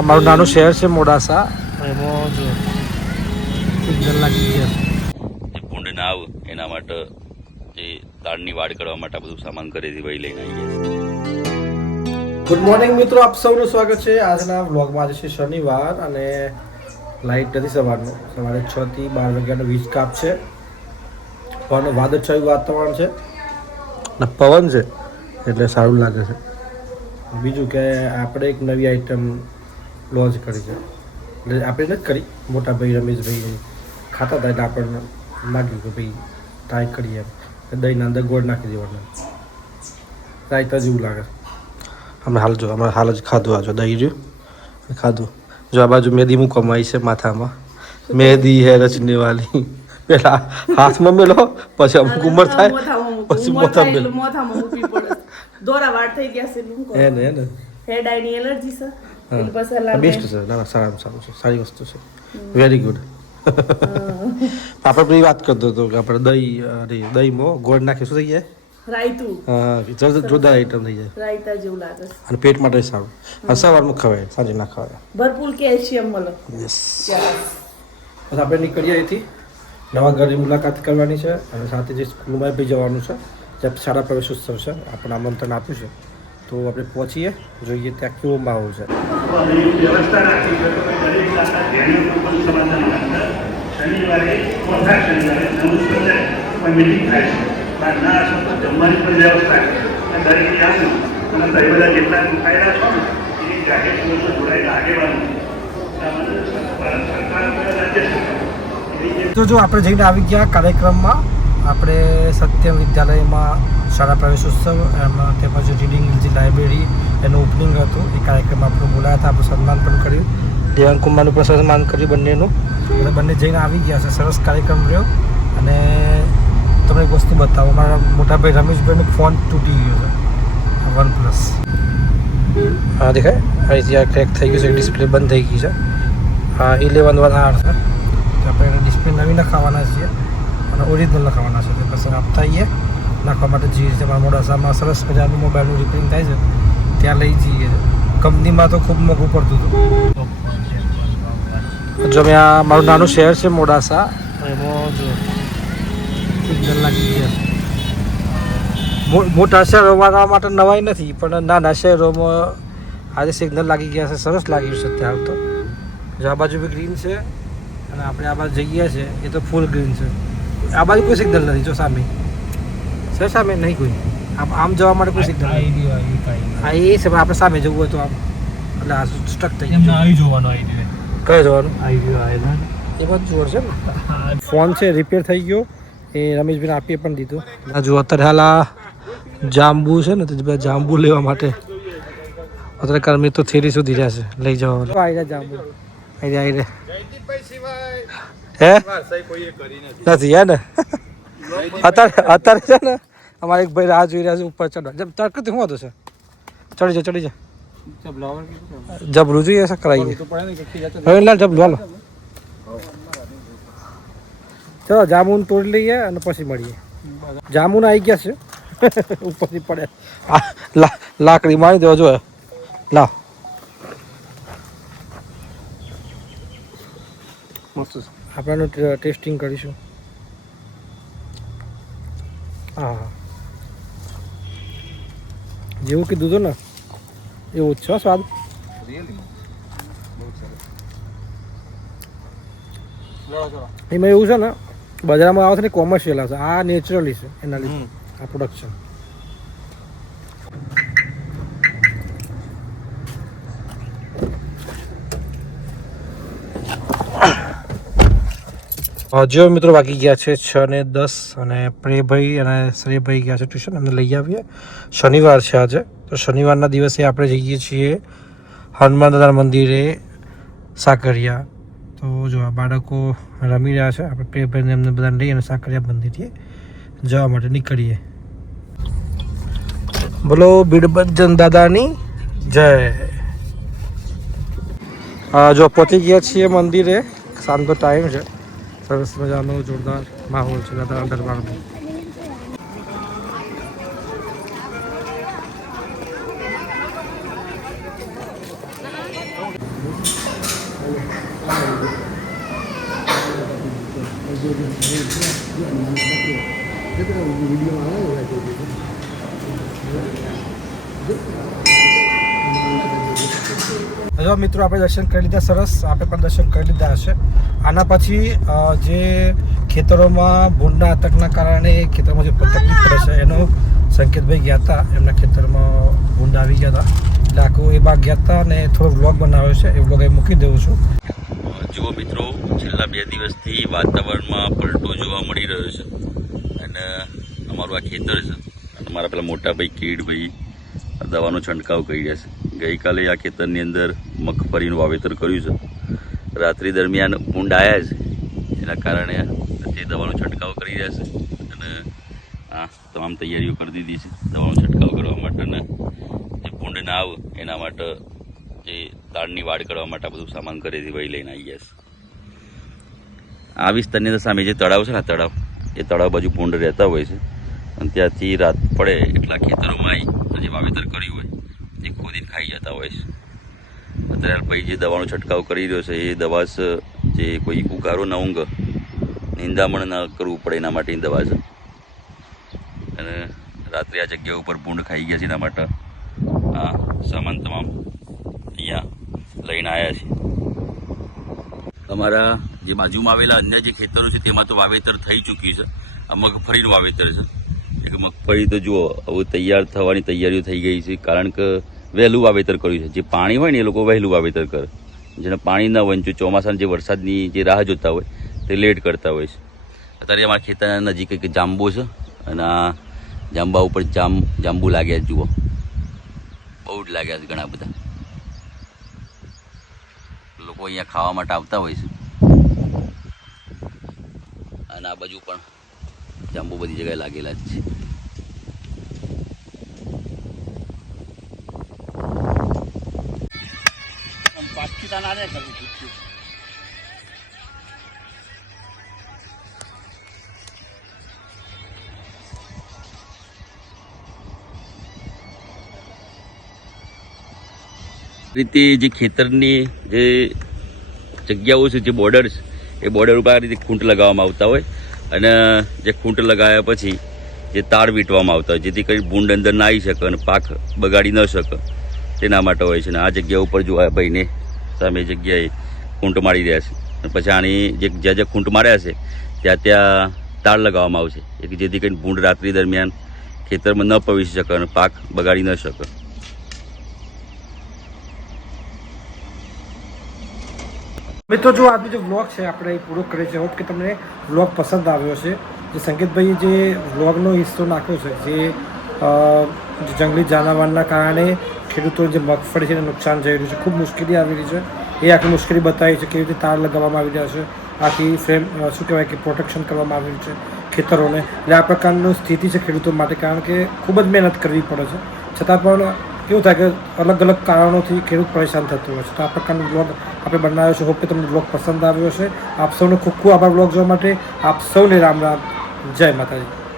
મારું નાનું શહેર છે મોડાસા. એમાં જો સિગ્નલ લાગી ગયા જે ભૂંડ ના આવે એના માટે જે દાળની વાડ કરવા માટે બધું સામાન ઘરેથી વહી લઈને આવી ગયા. ગુડ મોર્નિંગ મિત્રો, આપ સૌનું સ્વાગત છે આજના વ્લોગમાં. આજે છે શનિવાર અને લાઇટ નથી સવારનું. સવારે 6 થી 12 વાગ્યાનો વીજ કાપ છે. પણ વાદળછાયું વાતાવરણ છે અને પવન છે એટલે સારું લાગે છે. બીજું કે આપણે એક નવી આઈટમ લોન્ચ કરી છે. એટલે આપણે નથી કરી, મોટા ભાઈ રમેશભાઈ ખાતા હતા એટલે આપણને લાગ્યું કે ભાઈ ટ્રાય કરીએ. દહીંના અંદર ગોળ નાખી દેવાના, રાયતા જેવું લાગે. અમે હાલ જ ખાધું. આ જો દહીં રહ્યું ખાધું. જો આ બાજુ મહેંદી મૂકવામાં આવી છે માથામાં. મહેંદી હે રચને વાલી. પેલા હાથમાં મેલો, પછી અમુક ઉંમર થાય પછી મોથામાં મેલો. દોરા વાળ થઈ ગયા છે. હે ને હેડ આઈની એલર્જી છે. બેસ્ટ છે. ના સારું છે, સારી વસ્તુ છે. Very good. આપણે પેલી વાત કરતો હતો કે આપણે દહીંમાં ગોળ નાખી શું થઈ જાય? રાયતું. હા, જોરદાર આઈટમ થઈ જાય. રાયતા જેવું લાગે છે. અને પેટ માટે સારું. અને સવારમાં ખવાય, સાંજે ના ખવાય. ભરપૂર કેલ્શિયમ મળે. યસ. બસ આપણે નીકળીએ અહીંથી. નવા ઘરની મુલાકાત કરવાની છે અને સાથે જે સ્કૂલમાં બી જવાનું છે. ત્યાં શાળા પ્રવેશોત્સવ છે, આપણે આમંત્રણ આપ્યું છે. તો આપણે પહોંચીએ, જોઈએ ત્યાં કેવો માહોલ છે. વ્યવસ્થા રાખી છે તો દરેક જાતના ધ્યાનનું પણ સમાધાન કરતા શનિવારે ચોથા શનિવારે નમસ્તે મીટિંગ થાય છે. ના હશો તો જમવાની પણ વ્યવસ્થા છે. દરેક આવ્યું અને તમે બધા જેટલા દુખાયેલા છો ને એ જાહેર દિવસો જોડાયેલા આગેવાનો ભારત સરકાર રાજ્ય સરકાર. તો જો આપણે જઈને આવી ગયા કાર્યક્રમમાં. આપણે સત્યમ વિદ્યાલયમાં શાળા પ્રવેશોત્સવ એમાં તેમજ રીડિંગ લાઇબ્રેરી એનું ઓપનિંગ હતું. એ કાર્યક્રમમાં આપણે બોલાયા હતા. આપણું સન્માન પણ કર્યું. દેવાંગ કુમારનું પણ સન્માન કર્યું બંનેનું. એટલે બંને જઈને આવી ગયા છે. સરસ કાર્યક્રમ રહ્યો. અને તમને એક વસ્તુ બતાવો, અમારા મોટાભાઈ રમેશભાઈનો ફોન તૂટી ગયો છે, OnePlus. હા દેખાય, અહીંથી આ ક્રેક થઈ ગયું છે, ડિસ્પ્લે બંધ થઈ ગઈ છે. હા 11R છે. આપણે ડિસ્પ્લે નવી નખાવાના છીએ અને ઓરિજિનલ નખાવાના છે. પછી આપતા આવીએ નાખવા માટે જઈએ છીએ. અમારા મોડાસામાં સરસ મજાનું મોબાઈલનું રિપેરિંગ થાય છે, ત્યાં લઈ જઈએ. કંપનીમાં તો ખૂબ મોંઘું પડતું હતું. જો મેં આ મારું નાનું શહેર છે મોડાસા. એમાં જો સિગ્નલ લાગી ગયા છે. મોટા શહેરોમાં માટે નવાઈ નથી, પણ નાના શહેરોમાં આજે સિગ્નલ લાગી ગયા છે. સરસ લાગ્યું છે અત્યારે તો. જો આ બાજુ બી ગ્રીન છે અને આપણે આ બાજુ જઈએ છીએ એ તો ફૂલ ગ્રીન છે. આ બાજુ કોઈ સિગ્નલ નથી. જો સામે છે, સામે નહીં કોઈ. આમ જવા માટે કોઈ સિગ્નલ નથી. હા એ છે, પણ આપણે સામે જવું હોય તો આમ એટલે આ સ્ટક થઈ જાય. આવી જોવાનું કયો જોવાનું? આવી એ બધું જોર છે ને. ફોન છે રિપેર થઈ ગયો, એ રમેશભાઈને આપીએ પણ દીધું. આ જો અત્યારે હાલ આ જાંબુ છે ને, તો બધા જાંબુ લેવા માટે અત્યારે કર્મી તો થેરી સુધી રહ્યા છે લઈ જવાનું. આવી રહ્યા જાંબુ, આવી રહ્યા. હે નથી હે ને. અત્યારે છે ને અમારે એક ભાઈ રાહ જોઈ રહ્યા છે ઉપર ચડવા. જબ તડકતી શું હતું છે, ચડી જા જબરું જોઈએ છે કરાવીએ. હવે જબલું હાલો. ચલો જામુન તોડી લઈએ અને પછી મળીએ. જામુન આવી ગયા છે ઉપરથી પડે. લાકડી મારી દેવા જોઈએ. લાવ મસ્ત. આપણે ટેસ્ટિંગ કરીશું. હા જેવું કીધું હતું ને એવું જ છે સ્વાદ. એમાં એવું છે ને, બજારમાં આવે છે ને કોમર્શિયલ આવશે, આ નેચરલી છે એના લીધે આ પ્રોડક્શન. હજુ મિત્રો વાગી ગયા છે 6:10 અને પ્રેભાઈ અને શ્રેયભાઈ ગયા છે ટ્યુશન. એમને લઈ આવીએ. શનિવાર છે આજે, તો શનિવારના દિવસે આપણે જઈએ છીએ હનુમાન દાદા મંદિરે સાકરિયા. તો જો આ બાળકો રમી રહ્યા છે. આપણે પ્રેભાઈને એમને બધાને લઈ અને સાકરિયા મંદિરે જવા માટે નીકળીએ. બોલો બીડબંજન દાદાની જય. જો પહોંચી ગયા છીએ મંદિરે. સાંજનો ટાઈમ છે. સરસ મજાનો જોરદાર માહોલ છે દાદા દરબારનો. જો મિત્રો આપણે દર્શન કરી લીધા, સરસ. આપણે પણ દર્શન કરી લીધા હશે. આના પછી જે ખેતરોમાં ભૂંડના આતંકના કારણે ખેતરમાં જે તકલીફ પડે છે એનો સંકેતભાઈ ગયા હતા, એમના ખેતરમાં ભૂંડ આવી ગયા હતા એટલે આખું એ ભાગ ગયા હતા અને થોડો વ્લોગ બનાવ્યો છે, એ વ્લોગ અહીં મૂકી દઉં છું. જુઓ મિત્રો, છેલ્લા 2 દિવસથી વાતાવરણમાં પલટો જોવા મળી રહ્યો છે અને અમારું આ ખેતર છે અને મારા પેલા મોટા ભાઈ કીડભાઈ દવાનો છંટકાવ કરી રહ્યા છે. ગઈકાલે આ ખેતરની અંદર મગફળીનું વાવેતર કર્યું છે. રાત્રિ દરમિયાન ભૂંડ આવ્યા છે, એના કારણે તે દવાનો છંટકાવ કરી રહ્યા છે અને આ તમામ તૈયારીઓ કરી દીધી છે દવાનો છંટકાવ કરવા માટે. અને જે ભૂંડ ના આવે એના માટે જે તાડની વાડ કરવા માટે બધું સામાન ઘરેથી વહી લઈને આવી ગયા છે. આ વિસ્તારની અંદર સામે જે તળાવ છે ને, તળાવ, એ તળાવ બાજુ ભૂંડ રહેતા હોય છે અને ત્યાંથી રાત પડે એટલા ખેતરોમાં આવી જે વાવેતર કર્યું હોય એ ખોદીને ખાઈ જતા હોય છે. અત્યારે ભાઈ જે દવાનો છંટકાવ કરી રહ્યો છે એ દવા છે જે કોઈ ઉગારો ન ઊંઘ, નિંદામણ ન કરવું પડે એના માટેની દવા છે. અને રાત્રે આ જગ્યા ઉપર ભૂંડ ખાઈ ગયા છે એના માટે આ સામાન તમામ અહીંયા લઈને આવ્યા છે. અમારા જે બાજુમાં આવેલા અન્ય જે ખેતરો છે તેમાં તો વાવેતર થઈ ચૂક્યું છે. આ મગફળીનું વાવેતર છે. એટલે મગફળી તો જુઓ હવે તૈયાર થવાની તૈયારીઓ થઈ ગઈ છે, કારણ કે વહેલું વાવેતર કર્યું છે. જે પાણી હોય ને એ લોકો વહેલું વાવેતર કરે, જેને પાણી ન હોય જો ચોમાસાની જે વરસાદની જે રાહ જોતા હોય તે લેટ કરતા હોય છે. અત્યારે અમારા ખેતરના નજીક એક જાંબુ છે અને આ જાંબા ઉપર જાંબુ લાગ્યા જુઓ, બહુ જ લાગ્યા છે ઘણા બધા. લોકો અહીંયા ખાવા માટે આવતા હોય છે અને આ બાજુ પણ જાંબુ બધી જગ્યાએ લાગેલા જ છે. રીતે જે ખેતરની જે જગ્યાઓ છે, જે બોર્ડર છે, એ બોર્ડર ઉપર આ રીતે ખૂંટ લગાવવામાં આવતા હોય અને જે ખૂંટ લગાવ્યા પછી જે તાર વીંટવામાં આવતા હોય જેથી કરી ભૂંડ અંદર ના આવી શકે અને પાક બગાડી ન શકે તેના માટે હોય છે. અને આ જગ્યા ઉપર જો આ ભાઈને સામે જગ્યાએ ખૂંટ મારી રહ્યા છે અને પછી આની જ્યાં જ્યાં ખૂંટ માર્યા છે ત્યાં તાર લગાવવામાં આવશે કે જેથી કરીને ભૂંડ રાત્રિ દરમિયાન ખેતરમાં ન પ્રવેશી શકે અને પાક બગાડી ન શકે. મિત્રો જો આજનો જે વ્લોગ છે આપણે પૂરો કરીએ છીએ. હોપ કે તમને વ્લોગ પસંદ આવ્યો છે. જે સંકેતભાઈએ જે વ્લોગનો હિસ્સો નાખ્યો છે, જે જંગલી જાનવરના કારણે ખેડૂતોને જે મગફળી છે એને નુકસાન જઈ રહ્યું છે, ખૂબ મુશ્કેલી આવી રહી છે, એ આખી મુશ્કેલી બતાવી છે. કેવી રીતે તાર લગાવવામાં આવી રહ્યા છે, આખી ફ્રેમ શું કહેવાય કે પ્રોટેક્શન કરવામાં આવી રહ્યું છે ખેતરોને. એટલે આ પ્રકારનું સ્થિતિ છે ખેડૂતો માટે, કારણ કે ખૂબ જ મહેનત કરવી પડે છે. છતાં પણ કેવું થાય કે અલગ અલગ કારણોથી ખેડૂત પરેશાન થતું હોય છે. તો આ પ્રકારનો વ્લોગ આપણે બનાવ્યો છે. હોપ કે તમને વ્લોગ પસંદ આવ્યો છે. આપ સૌનો ખૂબ ખૂબ આભાર વ્લોગ જોવા માટે. આપ સૌને રામ રામ, જય માતાજી.